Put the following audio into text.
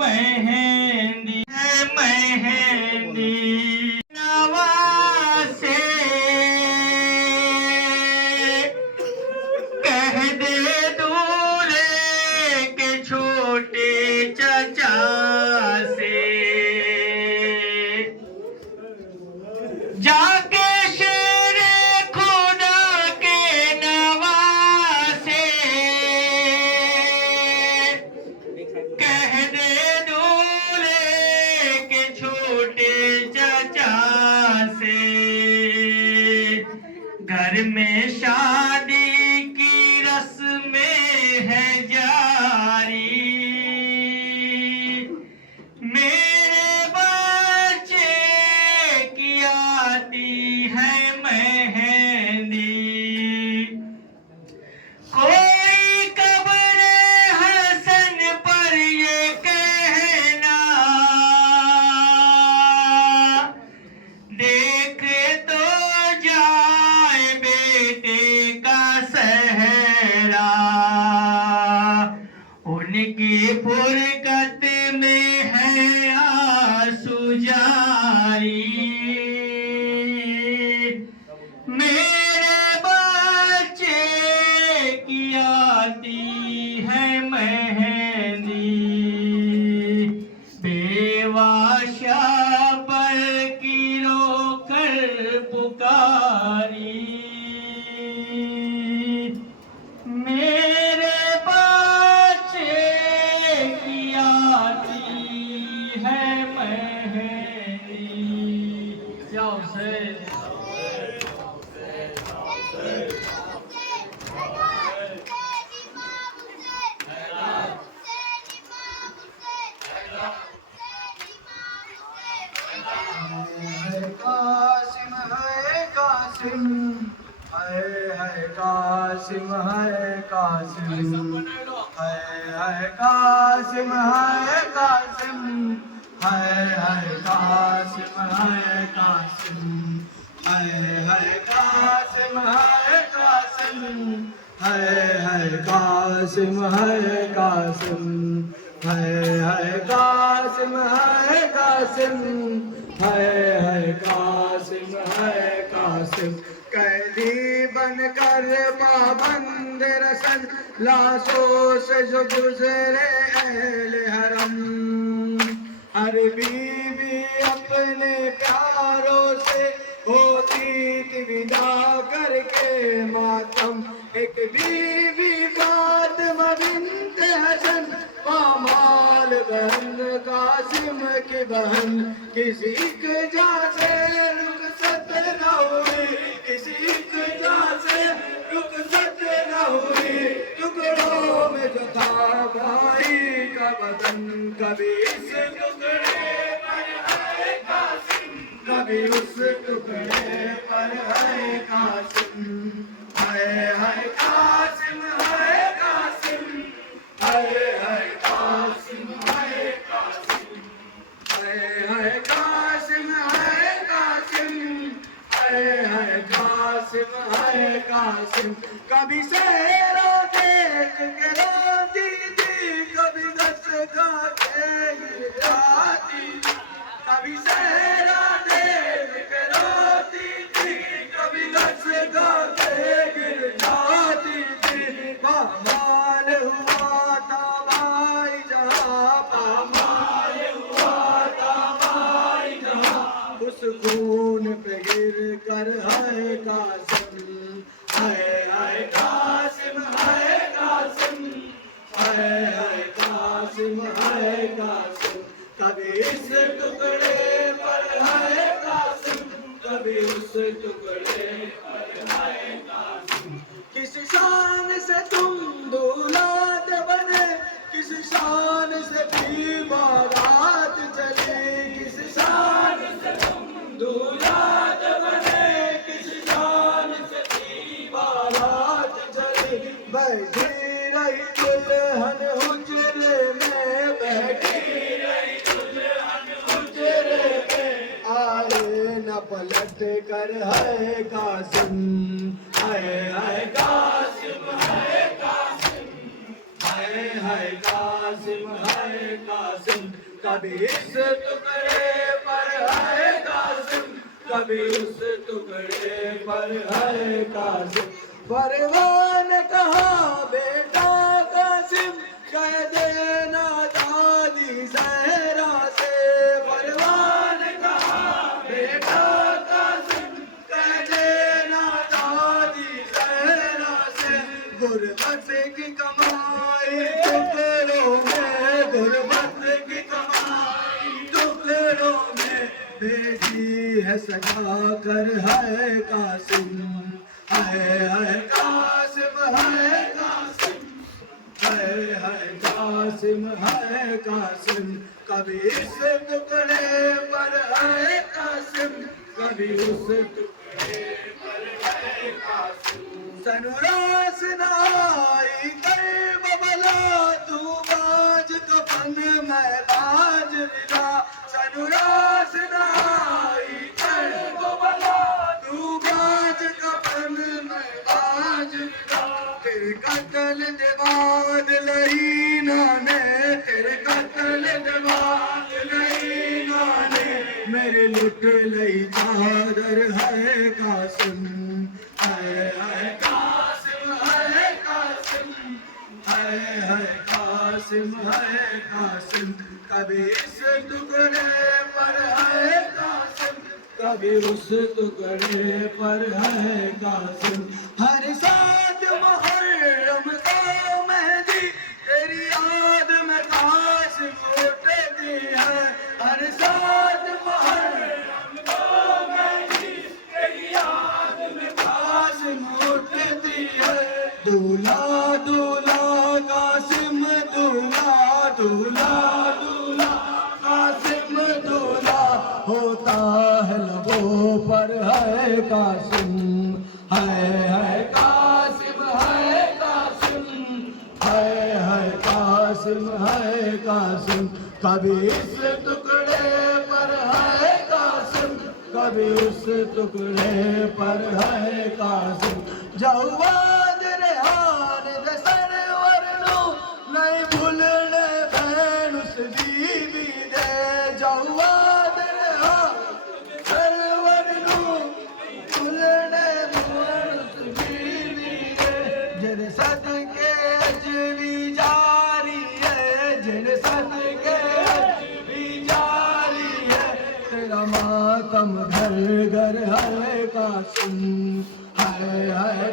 मेहंदी है मेहंदी नवासे कह दे दूल्हे के छोटे चचा से जाके शेरे खुदा के नवासे कह दे दूल्हे के छोटे चचा से घर में शादी की रस्में है जारी मेरे बच्चे की आती है मेहंदी कोई कब्र हसन पर ये कहना देख तो जाए बेटे का सहरा उनकी फुरकत में है आंसू जारी मेरे बच्चे की आती है मेहंदी बेवाशा पर की रोकर पुकारी मेरे बच्चे की आती है मेहंदी जाओ से कासिम है कासिम है कासिम है कासिम है कासिम है कासिम है कासिम है कासिम है कासिम है कासिम है कासिम है कासिम है कासिम है कासिम है कासिम है कासिम कैदी बनकर पाबंद रसन लाशों से जो गुजरे अहले हरम हर बीवी अपने प्यारों से होती थी विदा करके मातम एक बीवी फातिमा बिन्त हसन पामाल बहन कासिम की बहन किसी की जा से रुखसत न हुई किसी की जा से रुखसत न हुई टुकड़ों में जो था भाई का बदन कभी इस टुकड़े पर है कासिम कभी उस टुकड़े पर है कासिम है कासिम है कासिम है कासिम है कासिम है कासिम है कासिम है कासिम है कासिम कभी सहरा देख के रोती थी कभी दस खा के गिराती कभी सहरा देख के रोती थी कभी दस खा के गिर जाती थी पामाल हुआ था भाई जहाँ पामाल हुआ था भाई जहाँ उस खून पे गिर कर है कासिम है कासिम है कासिम है कासिम है कासिम कभी इस टुकड़े पर है कासिम कभी उस टुकड़े पर है कासिम किस शान से तुम दूल्हा बने किस शान से भी बारात चली किस शान से तुम दूल्हा बने किस शान से भी बारात चली बैठी रही दुल्हन हुजरे में बैठी रही दुल्हन हुजरे में आए न पलट कर है कासिम है कासिम है कासिम है कासिम है कासिम, कभी इस टुकड़े पर है कासिम, कभी उस टुकड़े पर है कासिम। परवान कहा बेटा कासिम, कह देना दादी सहरा से। परवान कहा बेटा कासिम, कह देना दादी सहरा से। गुरबत की कमाई टुकड़ों में, गुरबत की कमाई टुकड़ों में भेजी है सजा कर है कासिम। है कासिम है कासिम, है कासिम है कासिम, कभी इस टुकड़े पर है कासिम, कभी उस टुकड़े पर है कासिम। सनुरास नाई कर बबला, तू बाज कफन मैं बाज लिला। सनुरास नाई कर बबला, तू बाज कफन मैं बाज लिला। तेरे कतल दिवाद लही नाने, तेरे कतल दिवाद लही नाने, मेरी लुट लई चादर है कासिम। है कासिम है कासिम, है कासिम है कासिम, कभी इस टुकड़े पर है कासिम, कभी उस टुकड़े पर है कासिम। हर साथ मुहर्रम को मेहंदी, तेरी याद में कासिम उठती है। हर साथ मुहर्रम को मेहंदी, तेरी याद में कासिम उठती है। दूल्हा दूल्हा कासिम दूल्हा, दूल्हा दूल्हा कासिम दूल्हा, होता है लबों पर है कासिम। है कासिम है कासिम, है कासिम है कासिम, कभी इस टुकड़े पर है कासिम, कभी उस टुकड़े पर है कासिम। जवाद रेहान दे सरवर नू, नहीं भूलने भैन उस बीबी दे। जवाद रेहान सरवर नू, भूलने भैन उस बीबी दे। जिन सदके अजवी जारी है, जिन सदके अजवी जारी है, तेरा मातम घर घर है कासिम। है